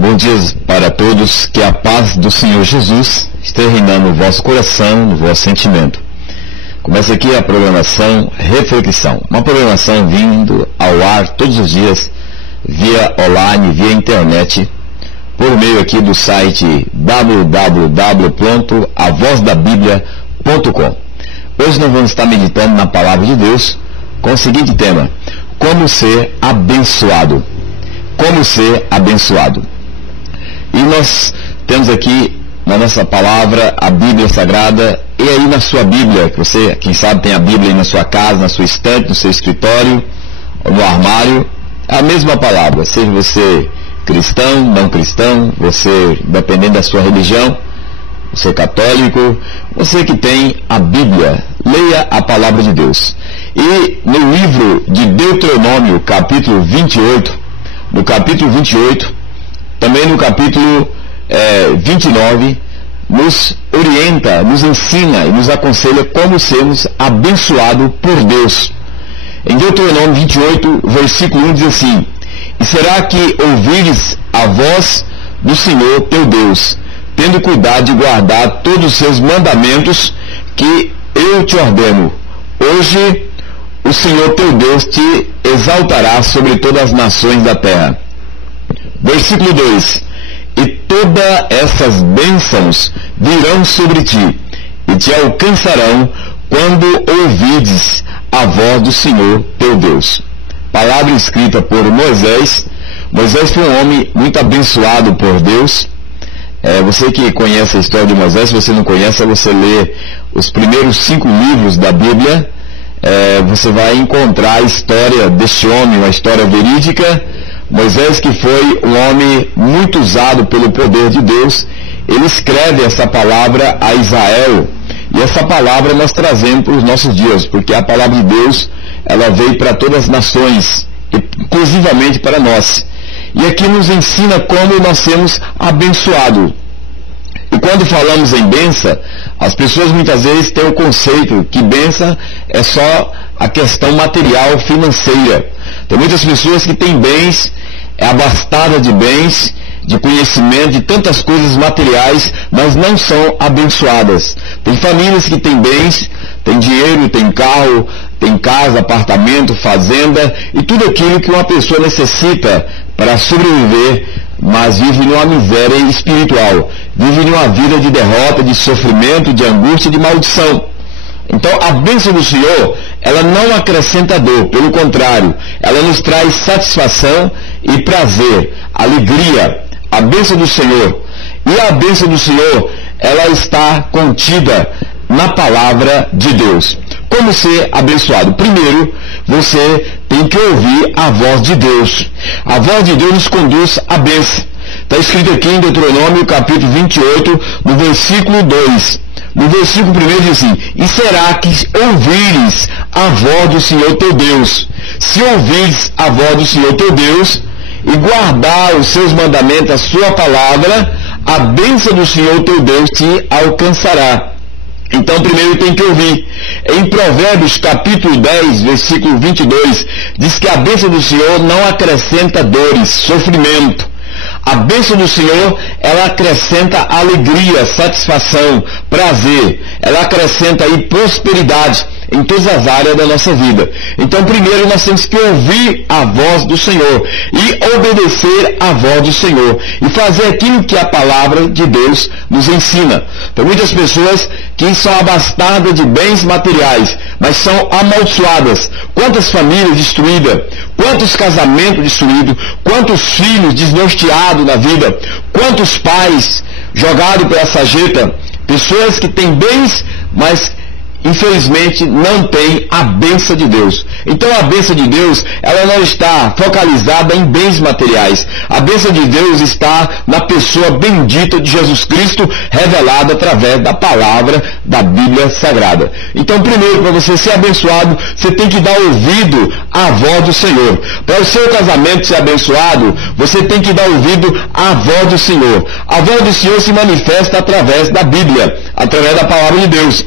Bom dia para todos, que a paz do Senhor Jesus esteja reinando no vosso coração, no vosso sentimento. Começa aqui a programação Reflexão, uma programação vindo ao ar todos os dias, via online, via internet, por meio aqui do site www.avozdabiblia.com. Hoje nós vamos estar meditando na Palavra de Deus com o seguinte tema: como ser abençoado. Como ser abençoado. E nós temos aqui na nossa palavra a Bíblia Sagrada, e aí na sua Bíblia, que você, quem sabe, tem a Bíblia aí na sua casa, na sua estante, no seu escritório, ou no armário, é a mesma palavra, seja você cristão, não cristão, você, dependendo da sua religião, você católico, você que tem a Bíblia, leia a palavra de Deus. E no livro de Deuteronômio, capítulo 28, no capítulo 28, também no capítulo 29, nos orienta, nos ensina e nos aconselha como sermos abençoados por Deus. Em Deuteronômio 28, versículo 1 diz assim: e será que ouvires a voz do Senhor teu Deus, tendo cuidado de guardar todos os seus mandamentos que eu te ordeno. Hoje o Senhor teu Deus te exaltará sobre todas as nações da terra. Versículo 2: e todas essas bênçãos virão sobre ti, e te alcançarão quando ouvides a voz do Senhor teu Deus. Palavra escrita por Moisés. Moisés foi um homem muito abençoado por Deus. Você que conhece a história de Moisés, se você não conhece, você lê os primeiros 5 livros da Bíblia. Você vai encontrar a história deste homem, uma história verídica. Moisés, que foi um homem muito usado pelo poder de Deus, ele escreve essa palavra a Israel, e essa palavra nós trazemos para os nossos dias, porque a palavra de Deus, ela veio para todas as nações, inclusivamente para nós. E aqui nos ensina como nós sermos abençoados. E quando falamos em bênção, as pessoas muitas vezes têm o conceito que bênção é só a questão material, financeira. Tem muitas pessoas que têm bens, é abastada de bens, de conhecimento, de tantas coisas materiais, mas não são abençoadas. Tem famílias que têm bens, têm dinheiro, têm carro, têm casa, apartamento, fazenda, e tudo aquilo que uma pessoa necessita para sobreviver, mas vive numa miséria espiritual, vive numa vida de derrota, de sofrimento, de angústia, de maldição. Então a bênção do Senhor, ela não acrescenta dor, pelo contrário, ela nos traz satisfação e prazer, alegria. A bênção do Senhor, e a bênção do Senhor, ela está contida na palavra de Deus. Como ser abençoado? Primeiro, você tem que ouvir a voz de Deus. A voz de Deus nos conduz à bênção. Está escrito aqui em Deuteronômio, capítulo 28, no versículo 2. No versículo 1 diz assim: e será que ouvires a voz do Senhor teu Deus? Se ouvires a voz do Senhor teu Deus, e guardar os seus mandamentos, a sua palavra, a bênção do Senhor teu Deus te alcançará. Então primeiro tem que ouvir. Em Provérbios capítulo 10, versículo 22, diz que a bênção do Senhor não acrescenta dores, sofrimento. A bênção do Senhor, ela acrescenta alegria, satisfação, prazer. Ela acrescenta aí prosperidade em todas as áreas da nossa vida. Então primeiro nós temos que ouvir a voz do Senhor e obedecer a voz do Senhor e fazer aquilo que a palavra de Deus nos ensina. Tem muitas pessoas que são abastadas de bens materiais, mas são amaldiçoadas. Quantas famílias destruídas, quantos casamentos destruídos, quantos filhos desnorteados na vida, quantos pais jogados pela sarjeta, pessoas que têm bens, mas infelizmente não tem a bênção de Deus. Então a bênção de Deus, ela não está focalizada em bens materiais. A bênção de Deus está na pessoa bendita de Jesus Cristo, revelada através da palavra da Bíblia Sagrada. Então primeiro, para você ser abençoado, você tem que dar ouvido à voz do Senhor. Para o seu casamento ser abençoado, você tem que dar ouvido à voz do Senhor. A voz do Senhor se manifesta através da Bíblia, através da palavra de Deus.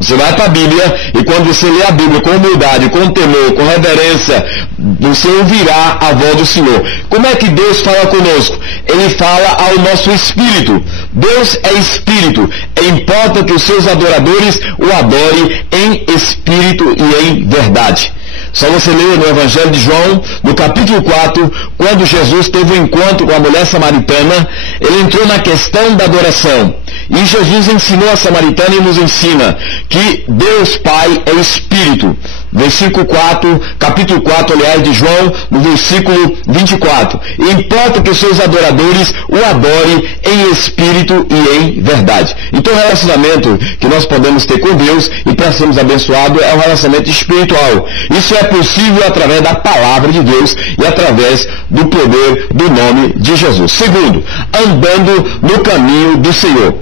Você vai para a Bíblia e quando você lê a Bíblia com humildade, com temor, com reverência, você ouvirá a voz do Senhor. Como é que Deus fala conosco? Ele fala ao nosso espírito. Deus é espírito. Importa que os seus adoradores o adorem em espírito e em verdade. Só você ler no Evangelho de João, no capítulo 4, quando Jesus teve um encontro com a mulher samaritana, ele entrou na questão da adoração. E Jesus ensinou a samaritana e nos ensina que Deus Pai é Espírito. Versículo 4, capítulo 4, aliás, de João, no versículo 24. Importa que os seus adoradores o adorem em espírito e em verdade. Então o relacionamento que nós podemos ter com Deus e para sermos abençoados é um relacionamento espiritual. Isso é possível através da palavra de Deus e através do poder do nome de Jesus. Segundo, andando no caminho do Senhor.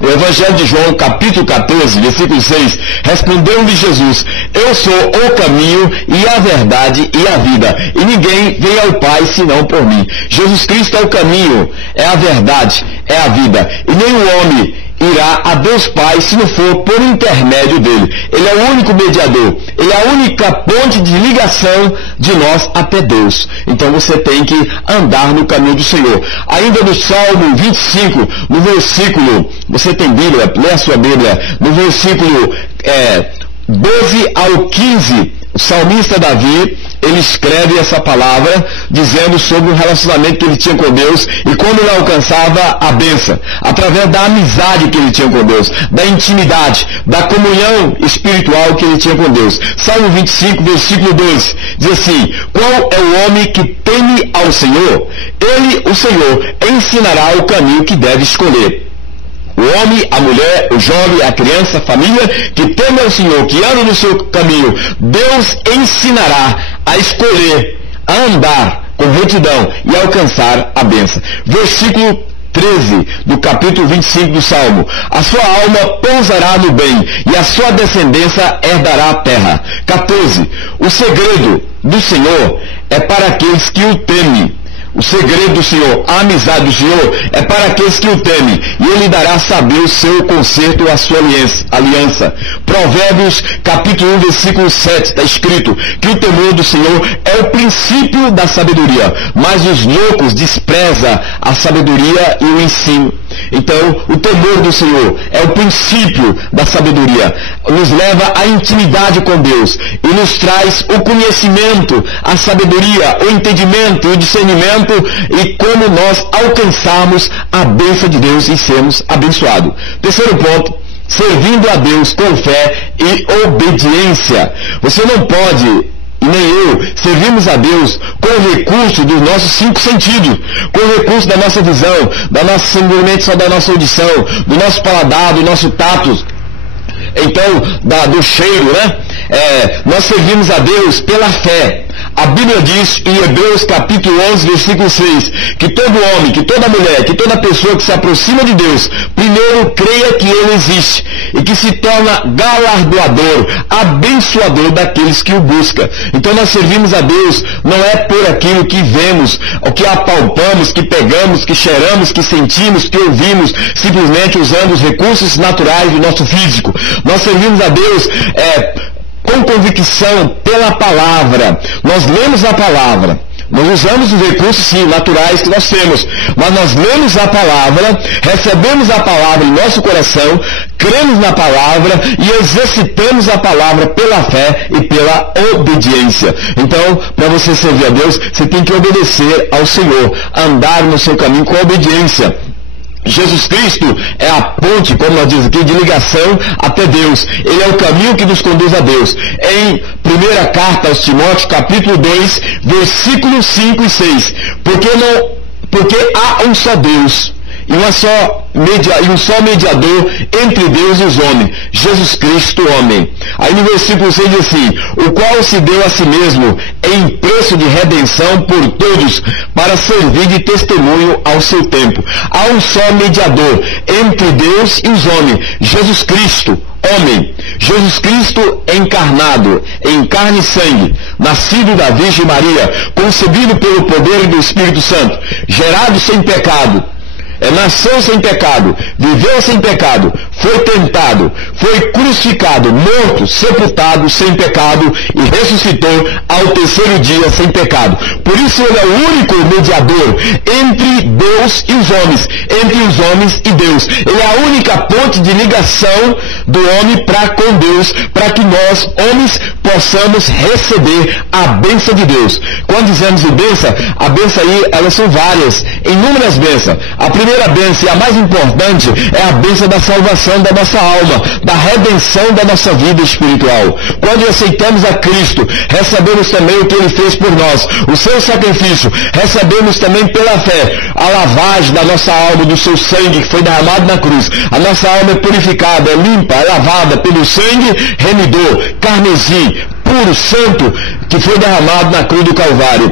O Evangelho de João, capítulo 14, versículo 6, respondeu-lhe Jesus: eu sou o caminho e a verdade e a vida, e ninguém vem ao Pai senão por mim. Jesus Cristo é o caminho, é a verdade, é a vida, e nenhum homem irá a Deus Pai se não for por intermédio dele. Ele é o único mediador, ele é a única ponte de ligação de nós até Deus. Então você tem que andar no caminho do Senhor. Ainda no Salmo 25, no versículo, você tem Bíblia, lê a sua Bíblia, no versículo 12 ao 15, o salmista Davi, ele escreve essa palavra dizendo sobre o relacionamento que ele tinha com Deus e como ele alcançava a bênção, através da amizade que ele tinha com Deus, da intimidade, da comunhão espiritual que ele tinha com Deus. Salmo 25, versículo 12, diz assim: qual é o homem que teme ao Senhor? Ele, o Senhor, ensinará o caminho que deve escolher. O homem, a mulher, o jovem, a criança, a família, que teme ao Senhor, que anda no seu caminho, Deus ensinará a escolher, a andar com retidão e alcançar a bênção. Versículo 13 do capítulo 25 do Salmo: a sua alma pousará no bem e a sua descendência herdará a terra. 14. O segredo do Senhor é para aqueles que o temem. O segredo do Senhor, a amizade do Senhor é para aqueles que o temem, e Ele dará saber o seu conserto, a sua aliança. Provérbios, capítulo 1, versículo 7, está escrito que o temor do Senhor é o princípio da sabedoria, mas os loucos desprezam a sabedoria e o ensino. Então, o temor do Senhor é o princípio da sabedoria, nos leva à intimidade com Deus e nos traz o conhecimento, a sabedoria, o entendimento, o discernimento e como nós alcançarmos a bênção de Deus e sermos abençoados. Terceiro ponto: servindo a Deus com fé e obediência. Você não pode, nem eu, servimos a Deus com recurso dos nossos 5 sentidos, com recurso da nossa visão, simplesmente só da nossa audição, do nosso paladar, do nosso tato, então, do cheiro, né? Nós servimos a Deus pela fé. A Bíblia diz em Hebreus capítulo 11, versículo 6, que todo homem, que toda mulher, que toda pessoa que se aproxima de Deus, primeiro creia que Ele existe e que se torna galardoador, abençoador daqueles que o buscam. Então nós servimos a Deus não é por aquilo que vemos, o que apalpamos, que pegamos, que cheiramos, que sentimos, que ouvimos, simplesmente usando os recursos naturais do nosso físico. Nós servimos a Deus com convicção pela palavra. Nós lemos a palavra. Nós usamos os recursos, sim, naturais que nós temos, mas nós lemos a palavra, recebemos a palavra em nosso coração, cremos na palavra e exercitamos a palavra pela fé e pela obediência. Então, para você servir a Deus, você tem que obedecer ao Senhor, andar no seu caminho com obediência. Jesus Cristo é a ponte, como nós dizemos aqui, de ligação até Deus. Ele é o caminho que nos conduz a Deus. Em primeira carta aos Timóteos, capítulo 2, versículos 5 e 6. Porque há um só Deus e um só mediador entre Deus e os homens, Jesus Cristo, homem. Aí no versículo 6 diz assim: o qual se deu a si mesmo em preço de redenção por todos, para servir de testemunho ao seu tempo. Há um só mediador entre Deus e os homens, Jesus Cristo, homem. Jesus Cristo encarnado, em carne e sangue, nascido da Virgem Maria, concebido pelo poder do Espírito Santo, gerado sem pecado, nasceu sem pecado, viveu sem pecado, foi tentado, foi crucificado, morto, sepultado, sem pecado, e ressuscitou ao terceiro dia sem pecado. Por isso ele é o único mediador entre Deus e os homens, entre os homens e Deus. Ele é a única ponte de ligação do homem para com Deus, para que nós, homens, possamos receber a bênção de Deus. Quando dizemos de bênção, a bênção aí, elas são várias, inúmeras bênçãos. A primeira bênção, e a mais importante, é a bênção da salvação da nossa alma, da redenção da nossa vida espiritual. Quando aceitamos a Cristo, recebemos também o que Ele fez por nós, o seu sacrifício, recebemos também pela fé a lavagem da nossa alma, do seu sangue que foi derramado na cruz. A nossa alma é purificada, é limpa, é lavada pelo sangue remidor, carmesim, puro, santo, que foi derramado na cruz do Calvário.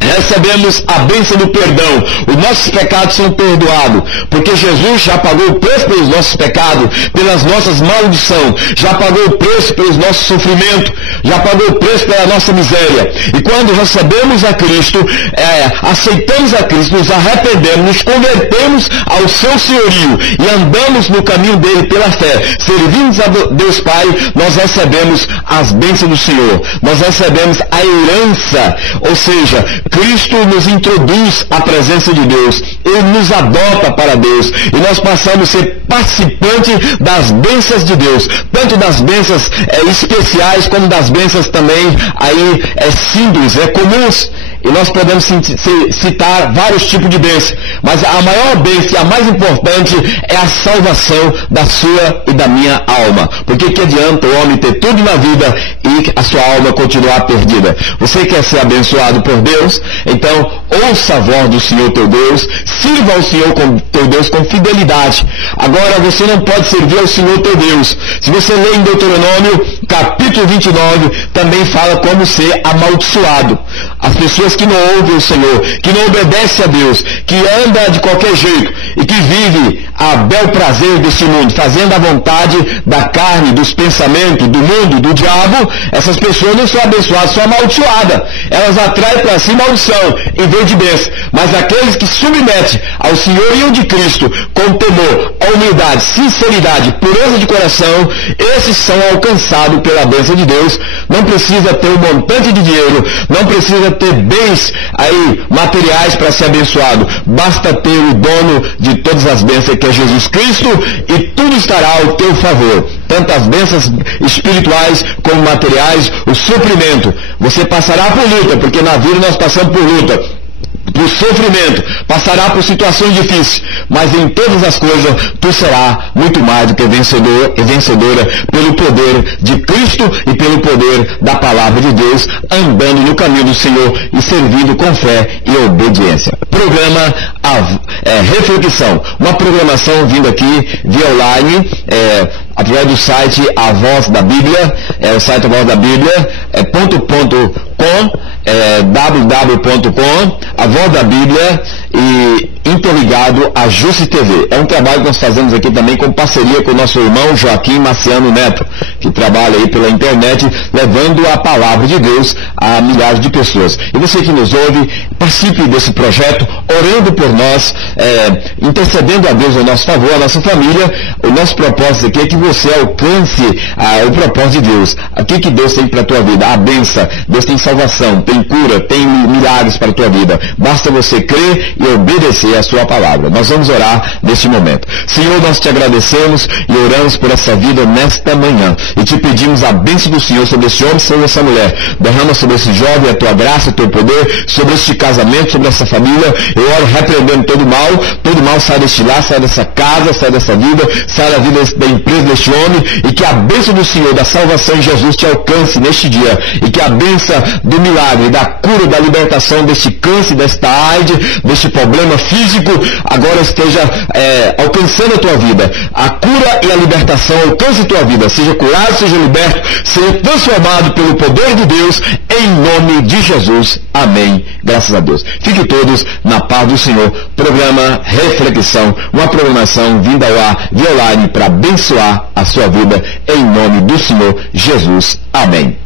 Recebemos a bênção do perdão. Os nossos pecados são perdoados, porque Jesus já pagou o preço pelos nossos pecados, pelas nossas maldições, já pagou o preço pelos nossos sofrimentos, já pagou o preço pela nossa miséria. E quando recebemos a Cristo, aceitamos a Cristo, nos arrependemos, nos convertemos ao seu senhorio e andamos no caminho dele pela fé, servindo a Deus Pai, nós recebemos as bênçãos do Senhor, nós recebemos a herança, ou seja, Cristo nos introduz à presença de Deus, Ele nos adota para Deus, e nós passamos a ser participantes das bênçãos de Deus, tanto das bênçãos especiais, como das bênçãos também aí simples, comuns. E nós podemos citar vários tipos de bênçãos, mas a maior bênção e a mais importante é a salvação da sua e da minha alma. Porque que adianta o homem ter tudo na vida e a sua alma continuar perdida? Você quer ser abençoado por Deus? Então, ouça a voz do Senhor teu Deus, sirva ao Senhor teu Deus com fidelidade. Agora, você não pode servir ao Senhor teu Deus. Se você lê em Deuteronômio, capítulo 29, também fala como ser amaldiçoado. As pessoas que não ouvem o Senhor, que não obedecem a Deus, que anda de qualquer jeito e que vive a bel prazer desse mundo, fazendo a vontade da carne, dos pensamentos, do mundo, do diabo, essas pessoas não são abençoadas, são amaldiçoadas. Elas atraem para si maldição em vez de bênção. Mas aqueles que submetem ao Senhor e ao de Cristo com temor, humildade, sinceridade, pureza de coração, esses são alcançados pela bênção de Deus. Não precisa ter um montante de dinheiro, não precisa ter bens aí materiais para ser abençoado. Basta ter o dono de todas as bênçãos, que é Jesus Cristo, e tudo estará ao teu favor. Tanto as bênçãos espirituais como materiais, o suprimento. Você passará por luta, porque na vida nós passamos por luta, por sofrimento, passará por situações difíceis, mas em todas as coisas tu serás muito mais do que vencedor e vencedora pelo poder de Cristo e pelo poder da palavra de Deus, andando no caminho do Senhor e servindo com fé e obediência. Programa Reflexão, uma programação vindo aqui via online, através do site A Voz da Bíblia, o site A Voz da Bíblia, www.com, A Voz da Bíblia, e interligado a Justi TV. É um trabalho que nós fazemos aqui também com parceria com o nosso irmão Joaquim Marciano Neto, que trabalha aí pela internet, levando a palavra de Deus a milhares de pessoas. E você que nos ouve, participe desse projeto, orando por nós, intercedendo a Deus ao nosso favor, a nossa família. O nosso propósito aqui é que você alcance o propósito de Deus. O que Deus tem para a tua vida? A bênção. Deus tem salvação, tem cura, tem milagres para a tua vida. Basta você crer e obedecer a sua palavra. Nós vamos orar neste momento. Senhor, nós te agradecemos e oramos por essa vida nesta manhã. E te pedimos a bênção do Senhor sobre esse homem, sobre essa mulher. Derrama sobre esse jovem a tua graça, o teu poder, sobre este casamento, sobre essa família. Eu oro repreendendo todo mal sai deste lar, sai dessa casa, sai dessa vida, sai da vida da empresa deste homem, e que a bênção do Senhor, da salvação em Jesus te alcance neste dia, e que a bênção do milagre, da cura, da libertação deste câncer, desta AIDS, deste problema físico, agora esteja alcançando a tua vida. A cura e a libertação alcance a tua vida, seja curado, seja liberto, seja transformado pelo poder de Deus, em nome de Jesus. Amém. Graças a Deus. Fiquem todos na paz do Senhor. Programa Reflexão, uma programação vinda ao ar via online para abençoar a sua vida, em nome do Senhor Jesus. Amém.